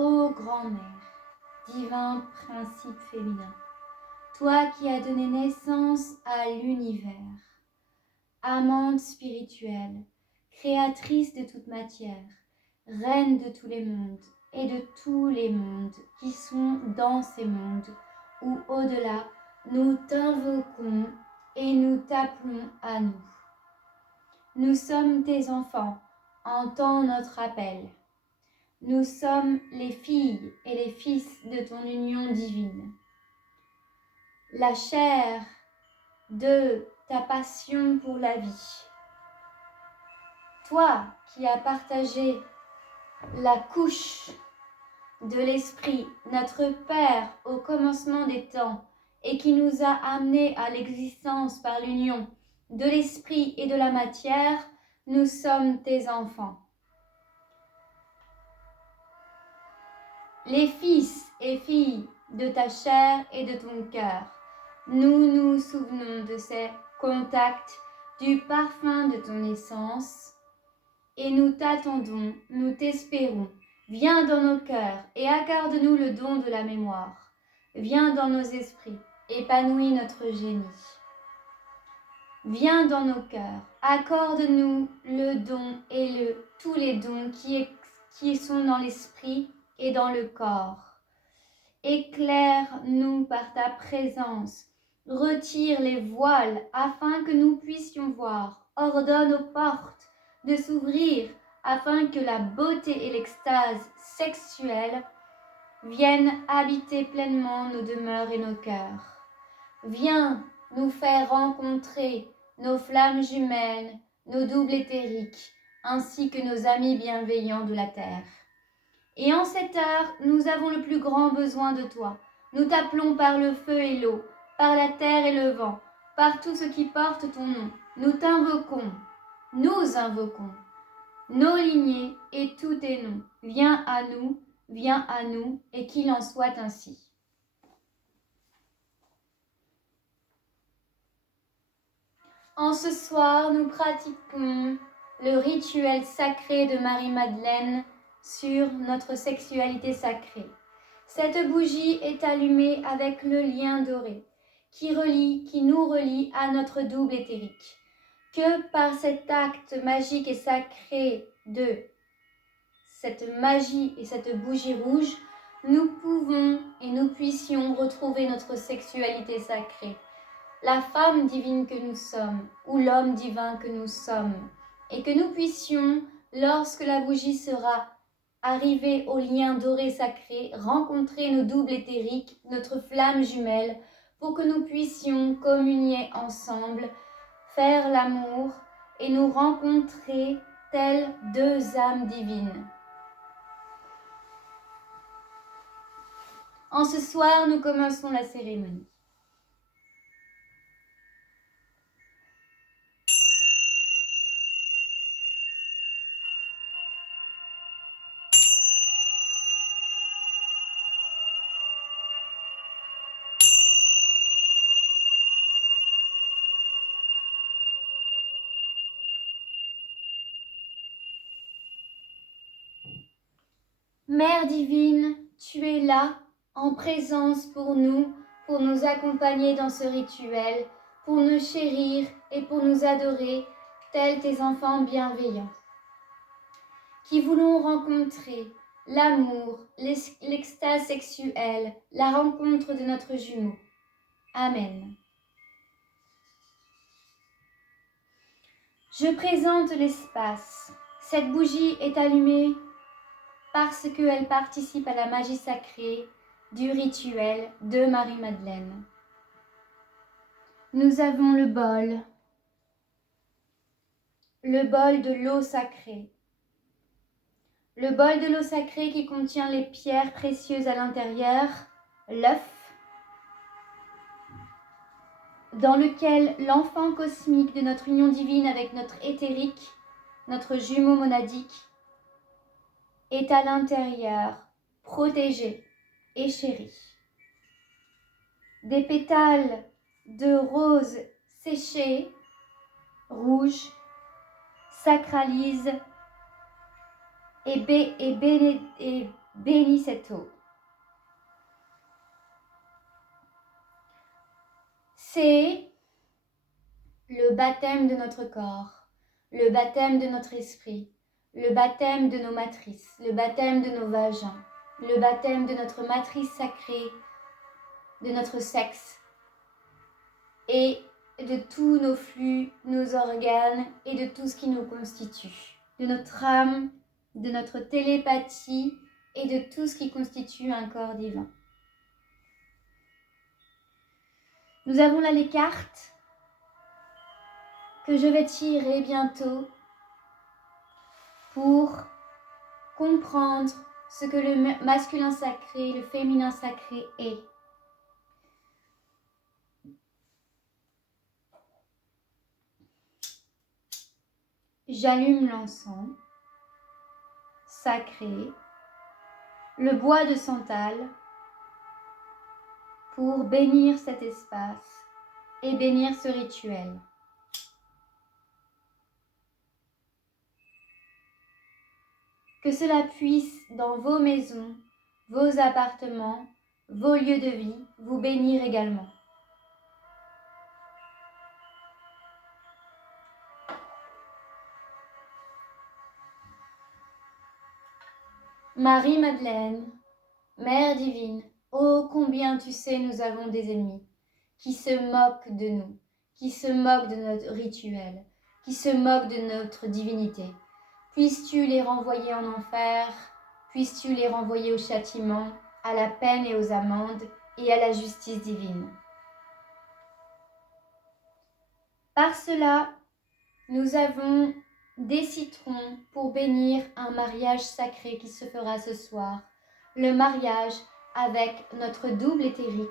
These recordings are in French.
ô grand-mère, divin principe féminin, toi qui as donné naissance à l'univers, amante spirituelle, créatrice de toute matière, reine de tous les mondes et de tous les mondes qui sont dans ces mondes ou au-delà, nous t'invoquons et nous t'appelons à nous. Nous sommes tes enfants, entends notre appel. Nous sommes les filles et les fils de ton union divine. La chair de ta passion pour la vie. Toi qui as partagé la couche de l'Esprit, notre Père au commencement des temps, et qui nous a amenés à l'existence par l'union de l'Esprit et de la matière, nous sommes tes enfants. Les fils et filles de ta chair et de ton cœur, nous nous souvenons de ces contacts, du parfum de ton essence, et nous t'attendons, nous t'espérons. Viens dans nos cœurs et accorde-nous le don de la mémoire. Viens dans nos esprits, épanouis notre génie. Viens dans nos cœurs, accorde-nous le don et tous les dons qui sont dans l'esprit et dans le corps. Éclaire-nous par ta présence, retire les voiles afin que nous puissions voir, ordonne aux portes de s'ouvrir afin que la beauté et l'extase sexuelle viennent habiter pleinement nos demeures et nos cœurs. Viens nous faire rencontrer nos flammes jumelles, nos doubles éthériques, ainsi que nos amis bienveillants de la terre. Et en cette heure, nous avons le plus grand besoin de toi. Nous t'appelons par le feu et l'eau, par la terre et le vent, par tout ce qui porte ton nom. Nous t'invoquons, nous invoquons nos lignées et tous tes noms. Viens à nous, et qu'il en soit ainsi. En ce soir, nous pratiquons le rituel sacré de Marie-Madeleine sur notre sexualité sacrée. Cette bougie est allumée avec le lien doré qui nous relie à notre double éthérique. Que par cet acte magique et sacré de cette magie et cette bougie rouge, nous pouvons et nous puissions retrouver notre sexualité sacrée. La femme divine que nous sommes, ou l'homme divin que nous sommes, et que nous puissions, lorsque la bougie sera arrivée au lien doré sacré, rencontrer nos doubles éthériques, notre flamme jumelle, pour que nous puissions communier ensemble, faire l'amour et nous rencontrer telles deux âmes divines. En ce soir, nous commençons la cérémonie. Mère divine, tu es là, en présence pour nous accompagner dans ce rituel, pour nous chérir et pour nous adorer, tels tes enfants bienveillants, qui voulons rencontrer l'amour, l'extase sexuelle, la rencontre de notre jumeau. Amen. Je présente l'espace. Cette bougie est allumée parce qu'elle participe à la magie sacrée du rituel de Marie-Madeleine. Nous avons le bol de l'eau sacrée. Le bol de l'eau sacrée qui contient les pierres précieuses à l'intérieur, l'œuf, dans lequel l'enfant cosmique de notre union divine avec notre éthérique, notre jumeau monadique, est à l'intérieur, protégé et chéri. Des pétales de rose séchés, rouges, sacralisent et bénis cette eau. C'est le baptême de notre corps, le baptême de notre esprit, le baptême de nos matrices, le baptême de nos vagins, le baptême de notre matrice sacrée, de notre sexe et de tous nos flux, nos organes et de tout ce qui nous constitue, de notre âme, de notre télépathie et de tout ce qui constitue un corps divin. Nous avons là les cartes que je vais tirer bientôt pour comprendre ce que le masculin sacré, le féminin sacré est. J'allume l'encens sacré, le bois de santal, pour bénir cet espace et bénir ce rituel. Que cela puisse, dans vos maisons, vos appartements, vos lieux de vie, vous bénir également. Marie-Madeleine, Mère divine, ô combien tu sais nous avons des ennemis qui se moquent de nous, qui se moquent de notre rituel, qui se moquent de notre divinité. Puisses-tu les renvoyer en enfer, puisses-tu les renvoyer au châtiment, à la peine et aux amendes et à la justice divine. Par cela, nous avons des citrons pour bénir un mariage sacré qui se fera ce soir, le mariage avec notre double éthérique,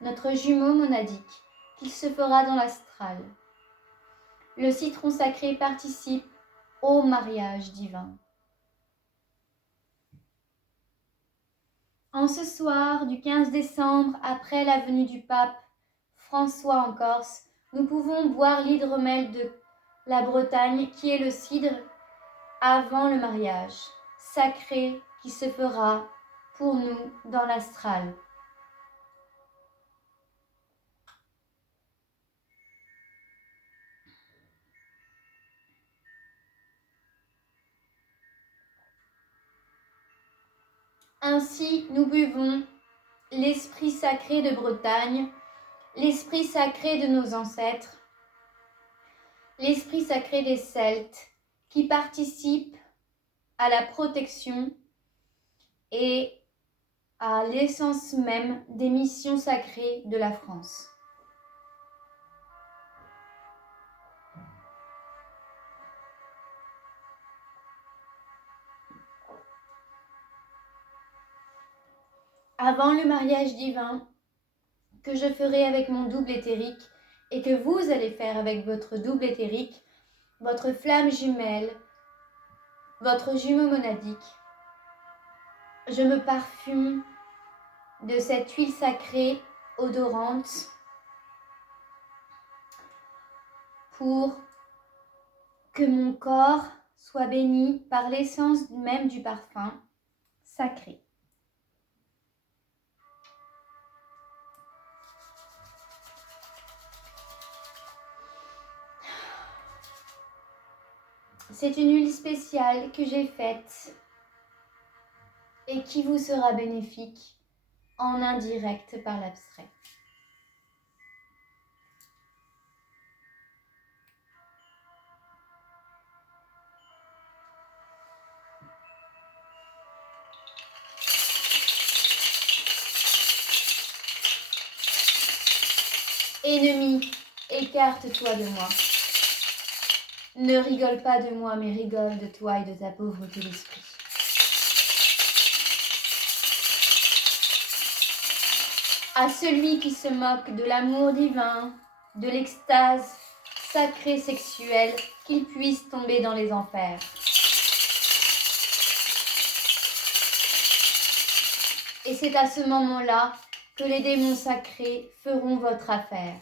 notre jumeau monadique, qui se fera dans l'astral. Le citron sacré participe au mariage divin. En ce soir du 15 décembre, après la venue du pape François en Corse, nous pouvons boire l'hydromel de la Bretagne, qui est le cidre avant le mariage sacré qui se fera pour nous dans l'astral. Ainsi, nous buvons l'esprit sacré de Bretagne, l'esprit sacré de nos ancêtres, l'esprit sacré des Celtes, qui participe à la protection et à l'essence même des missions sacrées de la France. Avant le mariage divin que je ferai avec mon double éthérique et que vous allez faire avec votre double éthérique, votre flamme jumelle, votre jumeau monadique, je me parfume de cette huile sacrée odorante pour que mon corps soit béni par l'essence même du parfum sacré. C'est une huile spéciale que j'ai faite et qui vous sera bénéfique en indirect par l'abstrait. Ennemi, écarte-toi de moi. Ne rigole pas de moi, mais rigole de toi et de ta pauvreté d'esprit. À celui qui se moque de l'amour divin, de l'extase sacrée sexuelle, qu'il puisse tomber dans les enfers. Et c'est à ce moment-là que les démons sacrés feront votre affaire.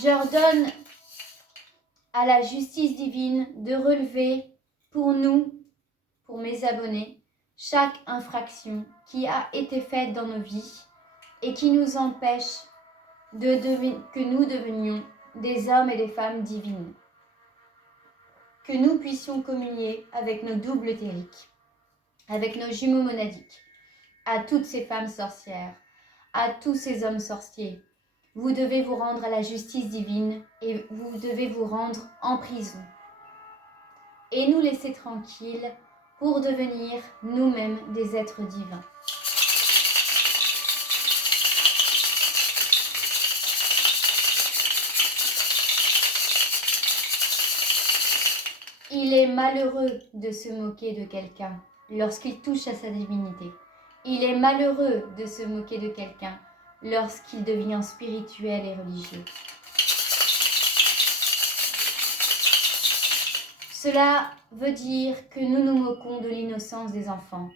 J'ordonne à la justice divine de relever pour nous, pour mes abonnés, chaque infraction qui a été faite dans nos vies et qui nous empêche que nous devenions des hommes et des femmes divines. Que nous puissions communier avec nos doubles éthériques, avec nos jumeaux monadiques, à toutes ces femmes sorcières, à tous ces hommes sorciers. Vous devez vous rendre à la justice divine et vous devez vous rendre en prison. Et nous laisser tranquilles pour devenir nous-mêmes des êtres divins. Il est malheureux de se moquer de quelqu'un lorsqu'il touche à sa divinité. Il est malheureux de se moquer de quelqu'un lorsqu'il devient spirituel et religieux. Cela veut dire que nous nous moquons de l'innocence des enfants.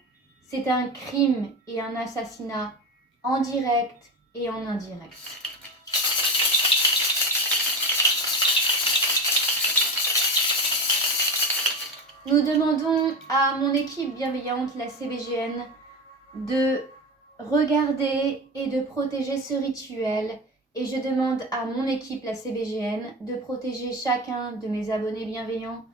C'est un crime et un assassinat en direct et en indirect. Nous demandons à mon équipe bienveillante, la CBGN, de regarder et de protéger ce rituel. Et je demande à mon équipe, la CBGN, de protéger chacun de mes abonnés bienveillants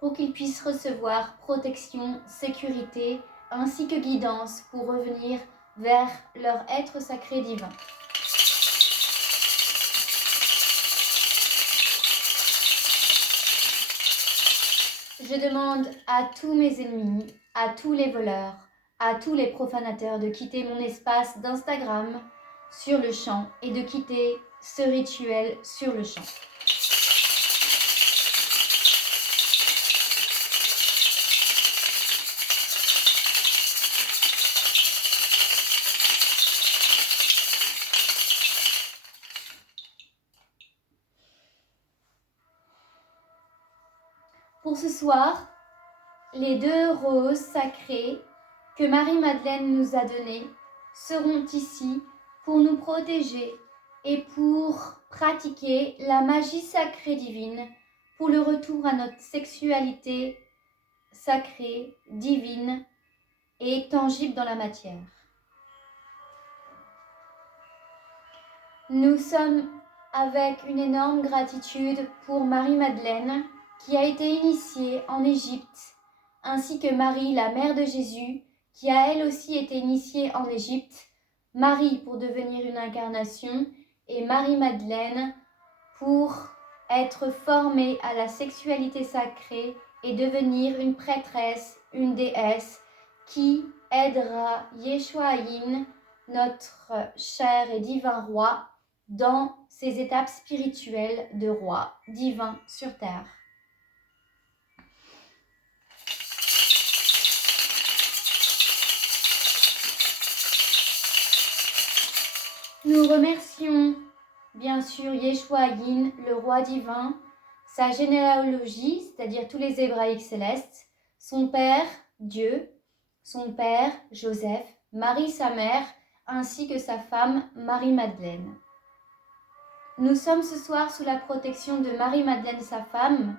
pour qu'ils puissent recevoir protection, sécurité, ainsi que guidance pour revenir vers leur être sacré divin. Je demande à tous mes ennemis, à tous les voleurs, à tous les profanateurs de quitter mon espace d'Instagram sur le champ et de quitter ce rituel sur le champ. Pour ce soir, les 2 roses sacrées que Marie-Madeleine nous a données seront ici pour nous protéger et pour pratiquer la magie sacrée divine pour le retour à notre sexualité sacrée, divine et tangible dans la matière. Nous sommes avec une énorme gratitude pour Marie-Madeleine qui a été initiée en Égypte, ainsi que Marie, la mère de Jésus, qui a elle aussi été initiée en Égypte, Marie pour devenir une incarnation et Marie-Madeleine pour être formée à la sexualité sacrée et devenir une prêtresse, une déesse qui aidera Yeshua-Yin, notre cher et divin roi, dans ses étapes spirituelles de roi divin sur terre. Nous remercions bien sûr Yeshua-Yin, le roi divin, sa généalogie, c'est-à-dire tous les hébraïques célestes, son père, Dieu, son père, Joseph, Marie sa mère, ainsi que sa femme, Marie-Madeleine. Nous sommes ce soir sous la protection de Marie-Madeleine, sa femme,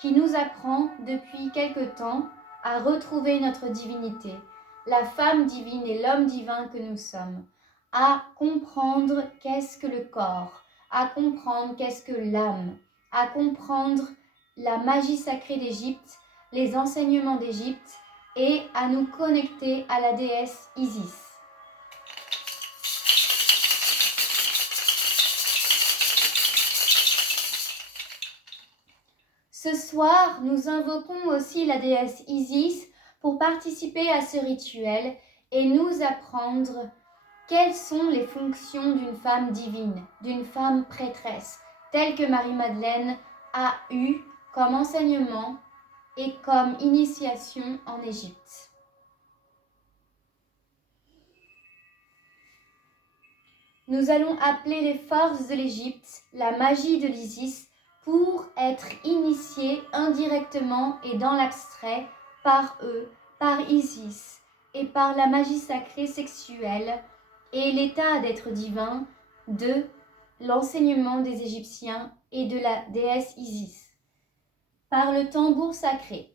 qui nous apprend depuis quelque temps à retrouver notre divinité, la femme divine et l'homme divin que nous sommes, à comprendre qu'est-ce que le corps, à comprendre qu'est-ce que l'âme, à comprendre la magie sacrée d'Égypte, les enseignements d'Égypte et à nous connecter à la déesse Isis. Ce soir, nous invoquons aussi la déesse Isis pour participer à ce rituel et nous apprendre quelles sont les fonctions d'une femme divine, d'une femme prêtresse, telle que Marie-Madeleine a eu comme enseignement et comme initiation en Égypte. Nous allons appeler les forces de l'Égypte, la magie de l'Isis, pour être initiés indirectement et dans l'abstrait par eux, par Isis et par la magie sacrée sexuelle et l'état d'être divin de l'enseignement des Égyptiens et de la déesse Isis, par le tambour sacré.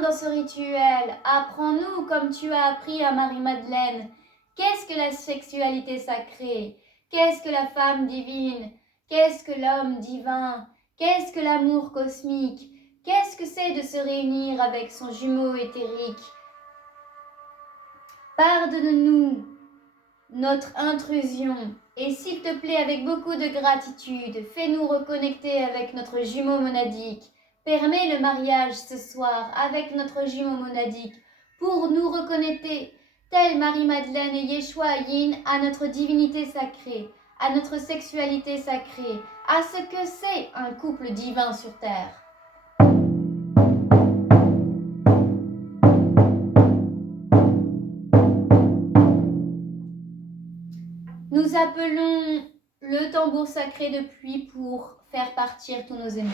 Dans ce rituel, apprends-nous comme tu as appris à Marie-Madeleine. Qu'est-ce que la sexualité sacrée? Qu'est-ce que la femme divine? Qu'est-ce que l'homme divin? Qu'est-ce que l'amour cosmique? Qu'est-ce que c'est de se réunir avec son jumeau éthérique? Pardonne-nous notre intrusion et s'il te plaît, avec beaucoup de gratitude, fais-nous reconnecter avec notre jumeau monadique. Permets le mariage ce soir avec notre jumeau monadique pour nous reconnecter, telle Marie-Madeleine et Yeshua Yin, à notre divinité sacrée, à notre sexualité sacrée, à ce que c'est un couple divin sur terre. Nous appelons le tambour sacré de pluie pour faire partir tous nos ennemis.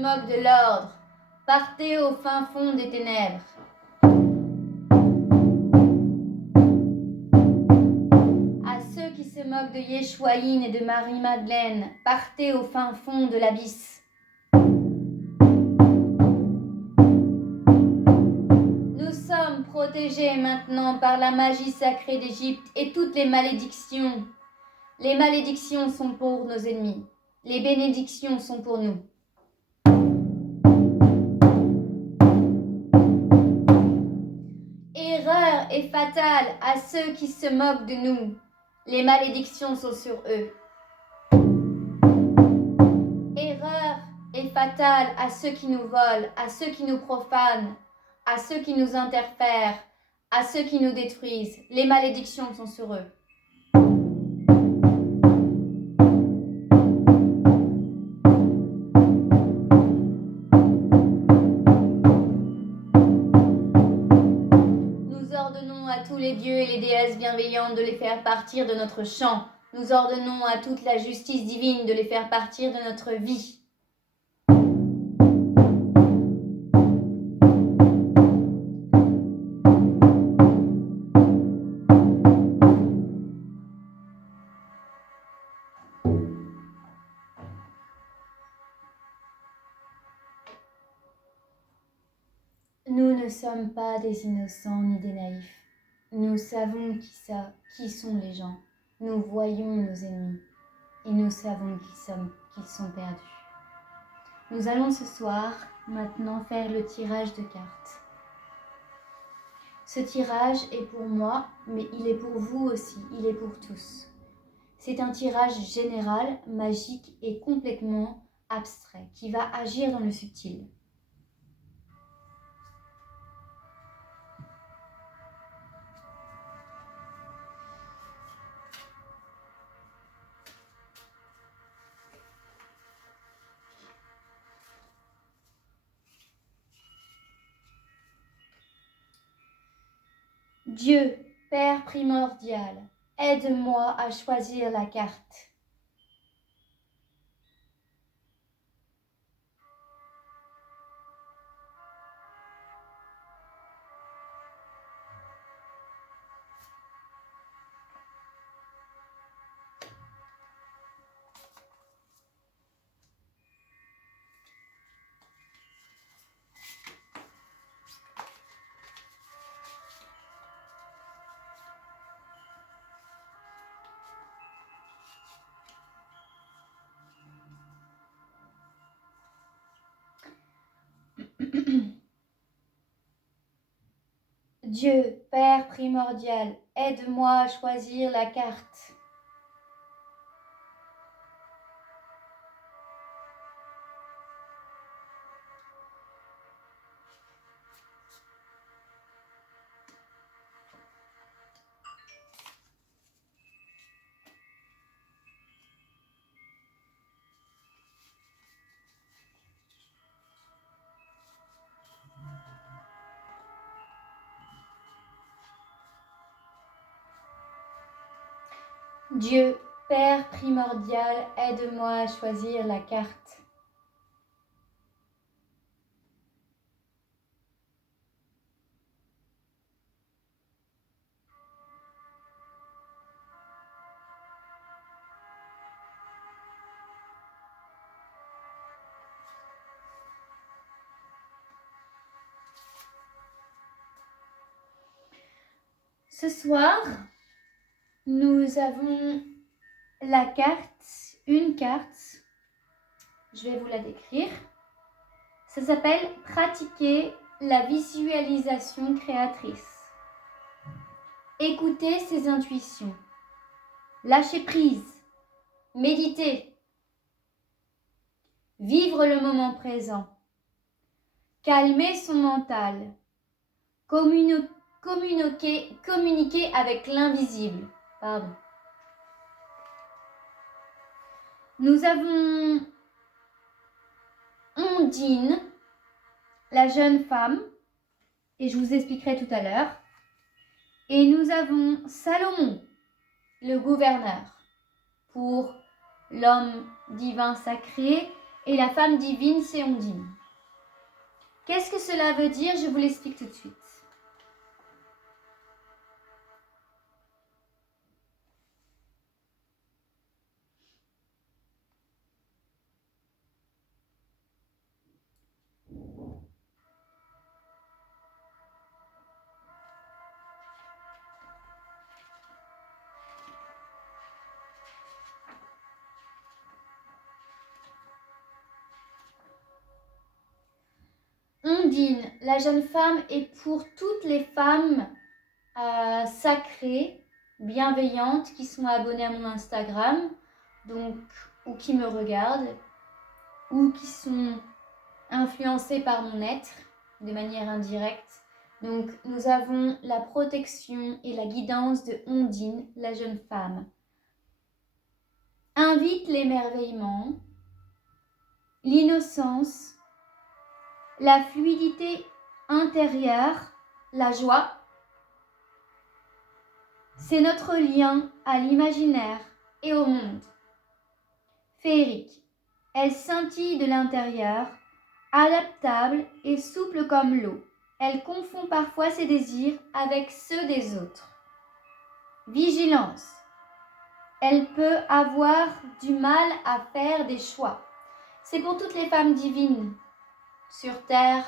Moque de l'ordre, partez au fin fond des ténèbres. À ceux qui se moquent de Yeshua Yin et de Marie-Madeleine, partez au fin fond de l'abysse. Nous sommes protégés maintenant par la magie sacrée d'Égypte et toutes les malédictions. Les malédictions sont pour nos ennemis, les bénédictions sont pour nous. Erreur est fatale à ceux qui se moquent de nous. Les malédictions sont sur eux. Erreur est fatale à ceux qui nous volent, à ceux qui nous profanent, à ceux qui nous interfèrent, à ceux qui nous détruisent. Les malédictions sont sur eux. Les dieux et les déesses bienveillantes de les faire partir de notre champ. Nous ordonnons à toute la justice divine de les faire partir de notre vie. Nous ne sommes pas des innocents ni des naïfs. Nous savons qui sont les gens. Nous voyons nos ennemis et nous savons qu'ils sont perdus. Nous allons ce soir maintenant faire le tirage de cartes. Ce tirage est pour moi, mais il est pour vous aussi, il est pour tous. C'est un tirage général, magique et complètement abstrait qui va agir dans le subtil. Dieu, Père primordial, aide-moi à choisir la carte. Dieu, Père primordial, aide-moi à choisir la carte. Dieu, Père primordial, aide-moi à choisir la carte. Ce soir, nous avons la carte, une carte, je vais vous la décrire. Ça s'appelle « Pratiquer la visualisation créatrice ». Écoutez ses intuitions, lâcher prise, méditer, vivre le moment présent, calmer son mental, communiquer avec l'invisible. Nous avons Ondine, la jeune femme, et je vous expliquerai tout à l'heure. Et nous avons Salomon, le gouverneur, pour l'homme divin sacré, et la femme divine, c'est Ondine. Qu'est-ce que cela veut dire? Je vous l'explique tout de suite. Ondine, la jeune femme, est pour toutes les femmes sacrées, bienveillantes, qui sont abonnées à mon Instagram, donc, ou qui me regardent, ou qui sont influencées par mon être de manière indirecte. Donc, nous avons la protection et la guidance de Ondine, la jeune femme. Invite l'émerveillement, l'innocence, la fluidité intérieure, la joie. C'est notre lien à l'imaginaire et au monde. Féerique, elle scintille de l'intérieur, adaptable et souple comme l'eau. Elle confond parfois ses désirs avec ceux des autres. Vigilance, elle peut avoir du mal à faire des choix. C'est pour toutes les femmes divines sur terre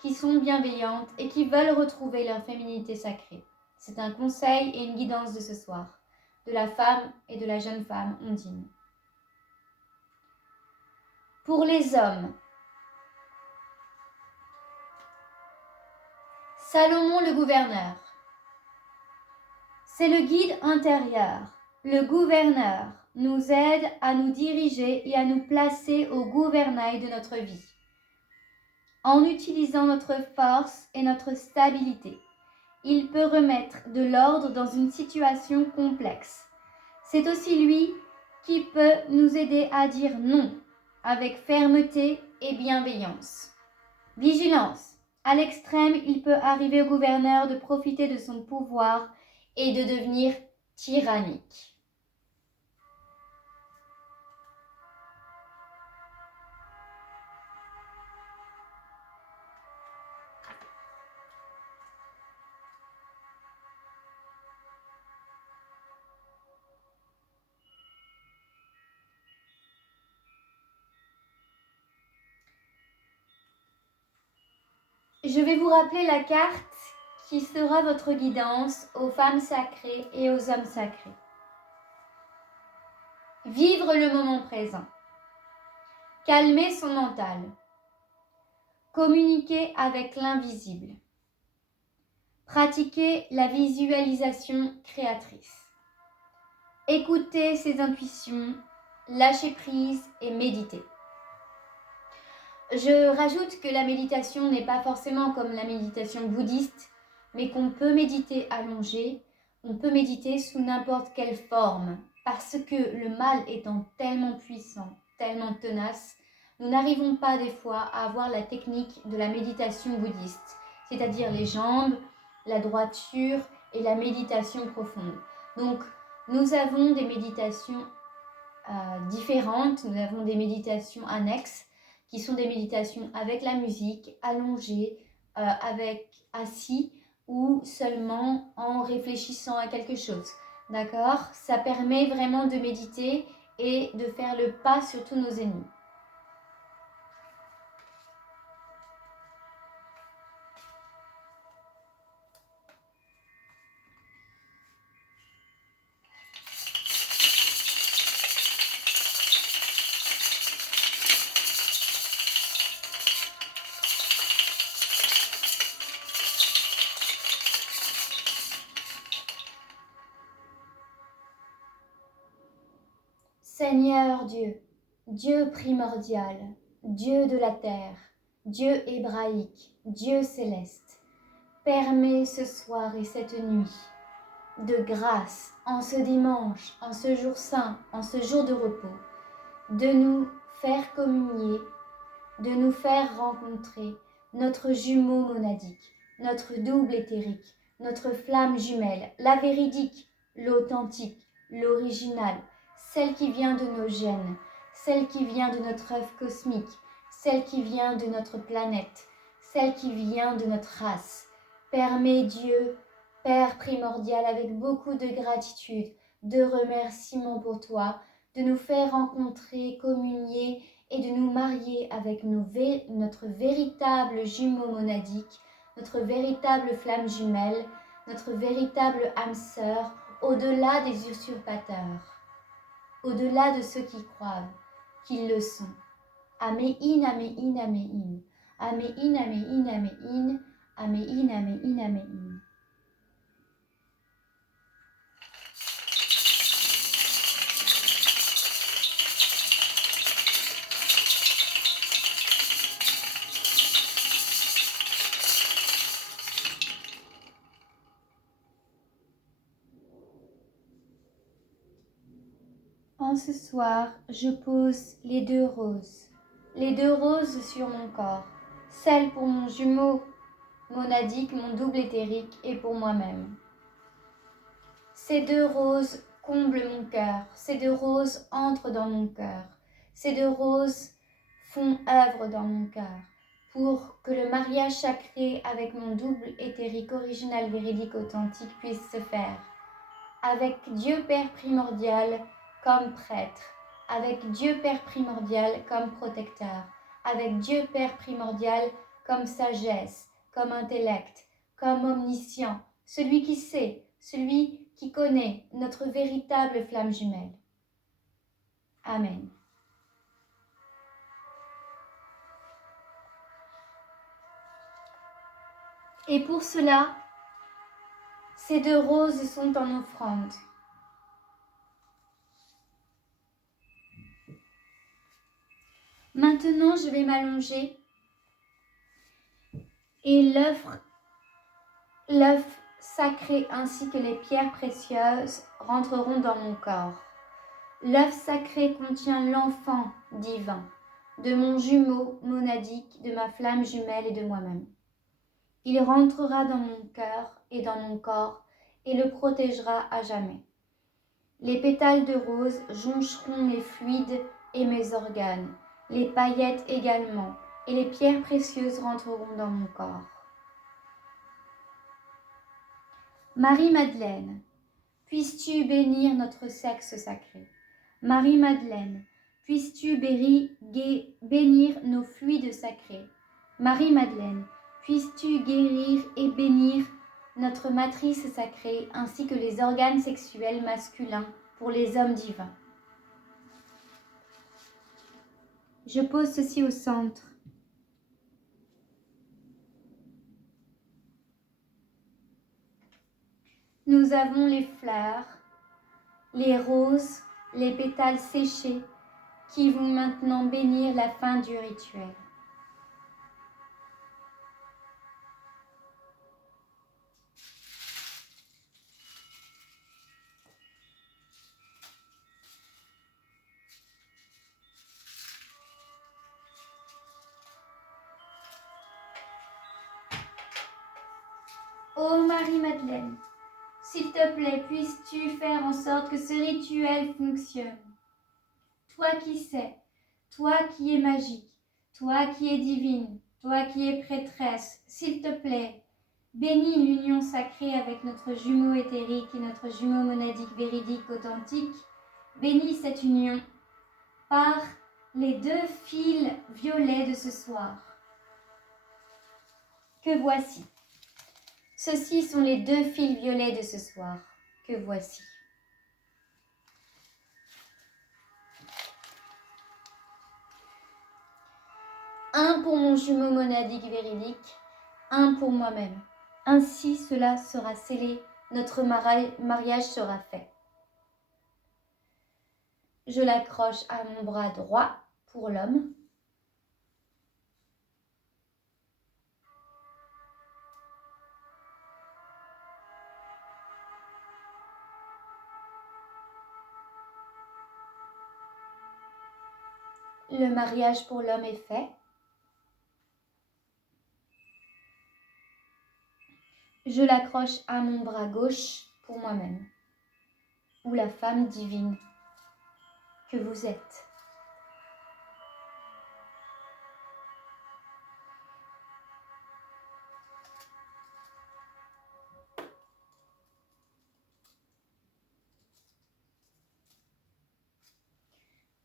qui sont bienveillantes et qui veulent retrouver leur féminité sacrée. C'est un conseil et une guidance de ce soir, de la femme et de la jeune femme Ondine. Pour les hommes, Salomon le gouverneur. C'est le guide intérieur. Le gouverneur nous aide à nous diriger et à nous placer au gouvernail de notre vie, en utilisant notre force et notre stabilité. Il peut remettre de l'ordre dans une situation complexe. C'est aussi lui qui peut nous aider à dire non avec fermeté et bienveillance. Vigilance. À l'extrême, il peut arriver au gouverneur de profiter de son pouvoir et de devenir tyrannique. Je vais vous rappeler la carte qui sera votre guidance aux femmes sacrées et aux hommes sacrés. Vivre le moment présent. Calmer son mental. Communiquer avec l'invisible. Pratiquer la visualisation créatrice. Écouter ses intuitions, lâcher prise et méditer. Je rajoute que la méditation n'est pas forcément comme la méditation bouddhiste, mais qu'on peut méditer allongé, on peut méditer sous n'importe quelle forme, parce que le mal étant tellement puissant, tellement tenace, nous n'arrivons pas des fois à avoir la technique de la méditation bouddhiste, c'est-à-dire les jambes, la droiture et la méditation profonde. Donc, nous avons des méditations différentes, nous avons des méditations annexes, qui sont des méditations avec la musique, allongées, avec assis ou seulement en réfléchissant à quelque chose. D'accord ? Ça permet vraiment de méditer et de faire le pas sur tous nos ennemis. Seigneur Dieu, Dieu primordial, Dieu de la terre, Dieu hébraïque, Dieu céleste, permets ce soir et cette nuit de grâce, en ce dimanche, en ce jour saint, en ce jour de repos, de nous faire communier, de nous faire rencontrer notre jumeau monadique, notre double éthérique, notre flamme jumelle, la véridique, l'authentique, l'originale, celle qui vient de nos gènes, celle qui vient de notre œuf cosmique, celle qui vient de notre planète, celle qui vient de notre race. Permets Dieu, Père primordial, avec beaucoup de gratitude, de remerciements pour toi, de nous faire rencontrer, communier et de nous marier avec notre véritable jumeau monadique, notre véritable flamme jumelle, notre véritable âme sœur, au-delà des usurpateurs, au-delà de ceux qui croient qu'ils le sont. Améin, Améin, Améin. Améin, Améin, Améin. Améin, Améin, Améin. Ce soir, je pose les deux roses sur mon corps, celle pour mon jumeau monadique, mon double éthérique et pour moi-même. Ces deux roses comblent mon cœur, ces deux roses entrent dans mon cœur, ces deux roses font œuvre dans mon cœur pour que le mariage sacré avec mon double éthérique original, véridique, authentique puisse se faire, avec Dieu Père primordial comme prêtre, avec Dieu Père primordial comme protecteur, avec Dieu Père primordial comme sagesse, comme intellect, comme omniscient, celui qui sait, celui qui connaît notre véritable flamme jumelle. Amen. Et pour cela, ces deux roses sont en offrande. Maintenant, je vais m'allonger et l'œuf sacré ainsi que les pierres précieuses rentreront dans mon corps. L'œuf sacré contient l'enfant divin, de mon jumeau monadique, de ma flamme jumelle et de moi-même. Il rentrera dans mon cœur et dans mon corps et le protégera à jamais. Les pétales de rose joncheront mes fluides et mes organes, les paillettes également, et les pierres précieuses rentreront dans mon corps. Marie-Madeleine, puisses-tu bénir notre sexe sacré? Marie-Madeleine, puisses-tu bénir nos fluides sacrés? Marie-Madeleine, puisses-tu guérir et bénir notre matrice sacrée ainsi que les organes sexuels masculins pour les hommes divins. Je pose ceci au centre Nous avons les fleurs, les roses, les pétales séchés qui vont maintenant bénir la fin du rituel. Ô Marie-Madeleine, s'il te plaît, puisses-tu faire en sorte que ce rituel fonctionne. Toi qui sais, toi qui es magique, toi qui es divine, toi qui es prêtresse, s'il te plaît, bénis l'union sacrée avec notre jumeau éthérique et notre jumeau monadique véridique authentique. Bénis cette union par les 2 fils violets de ce soir. Que voici. Ceux-ci sont les 2 fils violets de ce soir. Que voici. Un pour mon jumeau monadique véridique, un pour moi-même. Ainsi cela sera scellé, notre mariage sera fait. Je l'accroche à mon bras droit pour l'homme. Le mariage pour l'homme est fait. Je l'accroche à mon bras gauche pour moi-même, ou la femme divine que vous êtes.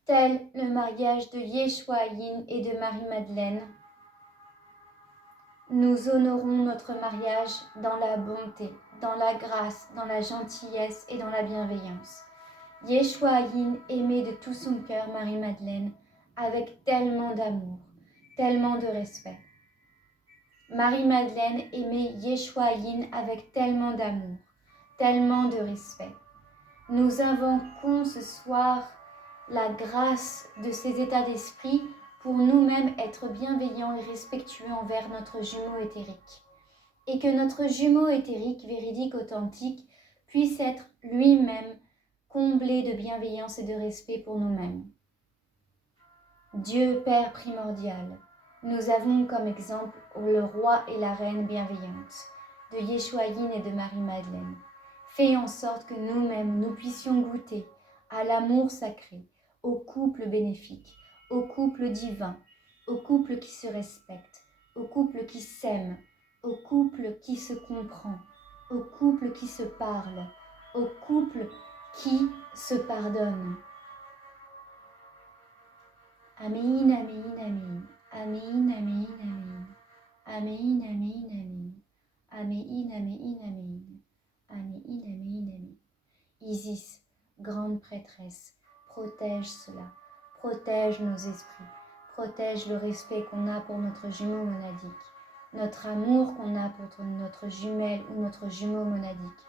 Tel le mariage de Yeshua Yin et de Marie-Madeleine, nous honorons notre mariage dans la bonté, dans la grâce, dans la gentillesse et dans la bienveillance. Yeshua Yin aimait de tout son cœur Marie-Madeleine avec tellement d'amour, tellement de respect. Marie-Madeleine aimait Yeshua Yin avec tellement d'amour, tellement de respect. Nous invoquons ce soir la grâce de ces états d'esprit pour nous-mêmes être bienveillants et respectueux envers notre jumeau éthérique. Et que notre jumeau éthérique, véridique, authentique, puisse être lui-même comblé de bienveillance et de respect pour nous-mêmes. Dieu Père primordial, nous avons comme exemple le roi et la reine bienveillante, de Yeshua Yin et de Marie-Madeleine. Fais en sorte que nous-mêmes, nous puissions goûter à l'amour sacré, au couple bénéfique, au couple divin, au couple qui se respecte, au couple qui s'aime, au couple qui se comprend, au couple qui se parle, au couple qui se pardonne. Amin, amin, amin. Amin, amin, amin. Amin, amin, amin. Amin, amin, amin. Amin, amin, amin. Isis, grande prêtresse, protège cela, protège nos esprits, protège le respect qu'on a pour notre jumeau monadique, notre amour qu'on a pour notre jumelle ou notre jumeau monadique.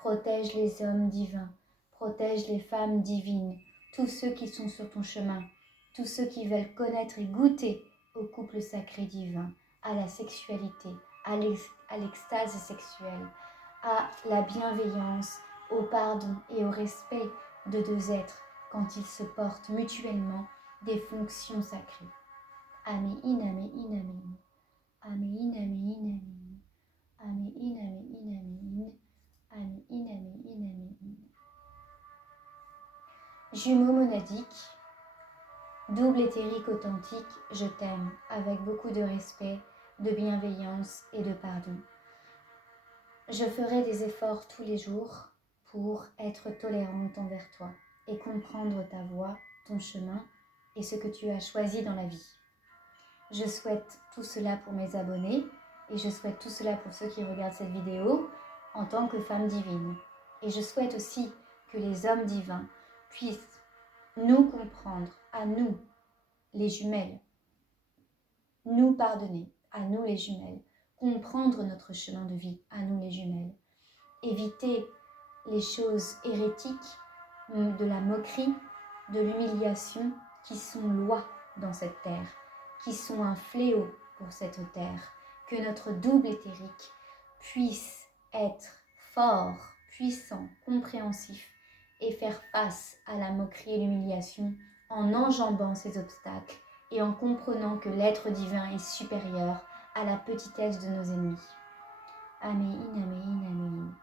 Protège les hommes divins, protège les femmes divines, tous ceux qui sont sur ton chemin, tous ceux qui veulent connaître et goûter au couple sacré divin, à la sexualité, à l'extase sexuelle, à la bienveillance, au pardon et au respect de 2 êtres quand ils se portent mutuellement des fonctions sacrées. Amin, amin, amin. Amin, amin, amin. Amin, amin, amin. Amin, amin, amin. Jumeau monadique, double éthérique authentique, je t'aime avec beaucoup de respect, de bienveillance et de pardon. Je ferai des efforts tous les jours pour être tolérante envers toi et comprendre ta voie, ton chemin et ce que tu as choisi dans la vie. Je souhaite tout cela pour mes abonnés et je souhaite tout cela pour ceux qui regardent cette vidéo en tant que femme divine. Et je souhaite aussi que les hommes divins puissent nous comprendre, à nous, les jumelles, nous pardonner, à nous les jumelles, comprendre notre chemin de vie, à nous les jumelles, éviter les choses hérétiques, de la moquerie, de l'humiliation qui sont loi dans cette terre, qui sont un fléau pour cette terre, que notre double éthérique puisse être fort, puissant, compréhensif et faire face à la moquerie et l'humiliation en enjambant ces obstacles et en comprenant que l'être divin est supérieur à la petitesse de nos ennemis. Amen, amen, amen.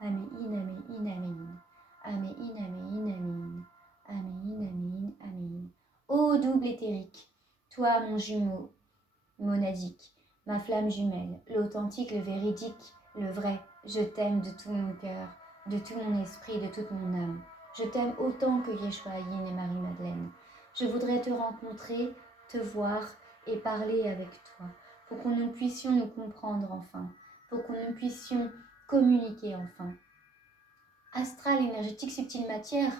Amen, amen, amen. Amen, amen, amen. Amen, amen, amen. Ô double éthérique, toi mon jumeau monadique, ma flamme jumelle, l'authentique, le véridique, le vrai, je t'aime de tout mon cœur, de tout mon esprit, de toute mon âme. Je t'aime autant que Yeshua Yin et Marie-Madeleine. Je voudrais te rencontrer, te voir et parler avec toi, pour que nous puissions nous comprendre enfin, pour que nous puissions communiquer enfin. Astral, énergétique, subtile matière,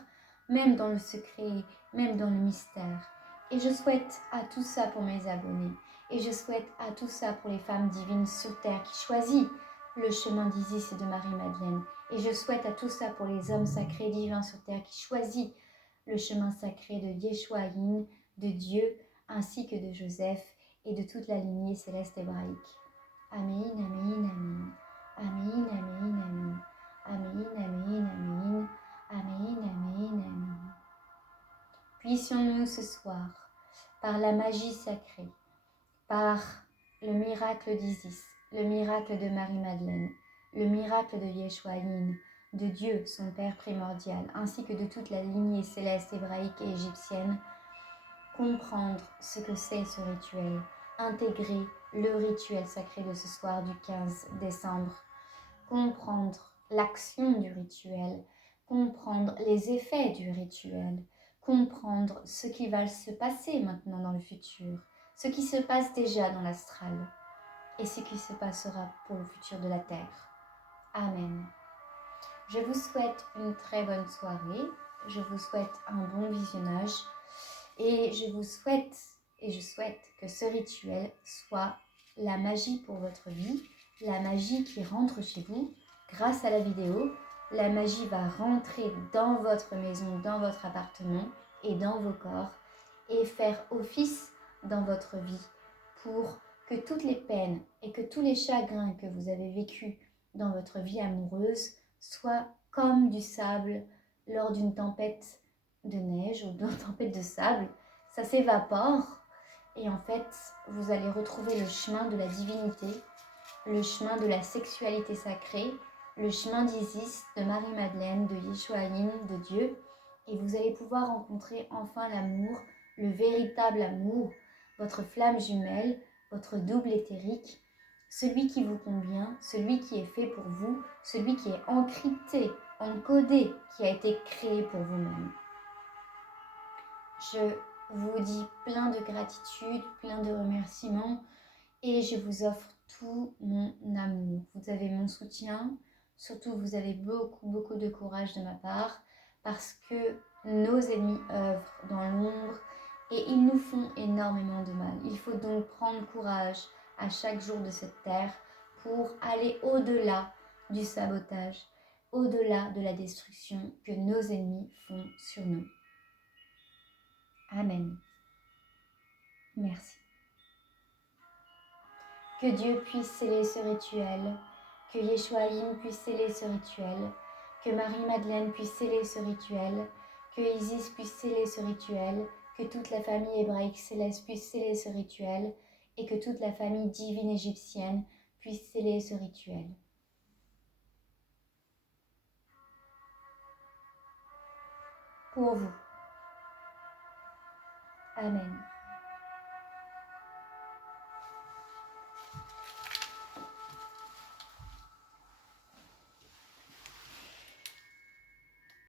même dans le secret, même dans le mystère. Et je souhaite à tout ça pour mes abonnés. Et je souhaite à tout ça pour les femmes divines sur terre qui choisissent le chemin d'Isis et de Marie-Madeleine. Et je souhaite à tout ça pour les hommes sacrés divins sur terre qui choisissent le chemin sacré de Yeshua Yin, de Dieu, ainsi que de Joseph et de toute la lignée céleste hébraïque. Amen, amen, amen. Amen, amen, amen. Amen, amen, amen. Amen, amen, amen. Puissions-nous ce soir, par la magie sacrée, par le miracle d'Isis, le miracle de Marie-Madeleine, le miracle de Yeshua Yin, de Dieu, son Père primordial, ainsi que de toute la lignée céleste hébraïque et égyptienne, comprendre ce que c'est ce rituel, intégrer le rituel sacré de ce soir du 15 décembre, comprendre l'action du rituel, comprendre les effets du rituel, comprendre ce qui va se passer maintenant dans le futur, ce qui se passe déjà dans l'astral et ce qui se passera pour le futur de la Terre. Amen. Je vous souhaite une très bonne soirée, je vous souhaite un bon visionnage et je souhaite que ce rituel soit la magie pour votre vie, la magie qui rentre chez vous grâce à la vidéo. La magie va rentrer dans votre maison, dans votre appartement et dans vos corps et faire office dans votre vie pour que toutes les peines et que tous les chagrins que vous avez vécus dans votre vie amoureuse soient comme du sable lors d'une tempête de neige ou d'une tempête de sable. Ça s'évapore et en fait, vous allez retrouver le chemin de la divinité, le chemin de la sexualité sacrée, le chemin d'Isis, de Marie-Madeleine, de Yeshua Yin, de Dieu. Et vous allez pouvoir rencontrer enfin l'amour, le véritable amour, votre flamme jumelle, votre double éthérique, celui qui vous convient, celui qui est fait pour vous, celui qui est encrypté, encodé, qui a été créé pour vous-même. Je vous dis plein de gratitude, plein de remerciements et je vous offre tout mon amour. Vous avez mon soutien, surtout vous avez beaucoup de courage de ma part parce que nos ennemis œuvrent dans l'ombre et ils nous font énormément de mal. Il faut donc prendre courage à chaque jour de cette terre pour aller au-delà du sabotage, au-delà de la destruction que nos ennemis font sur nous. Amen. Merci. Que Dieu puisse sceller ce rituel, que Yeshua Yin puisse sceller ce rituel, que Marie-Madeleine puisse sceller ce rituel, que Isis puisse sceller ce rituel, que toute la famille hébraïque céleste puisse sceller ce rituel et que toute la famille divine égyptienne puisse sceller ce rituel. Pour vous. Amen.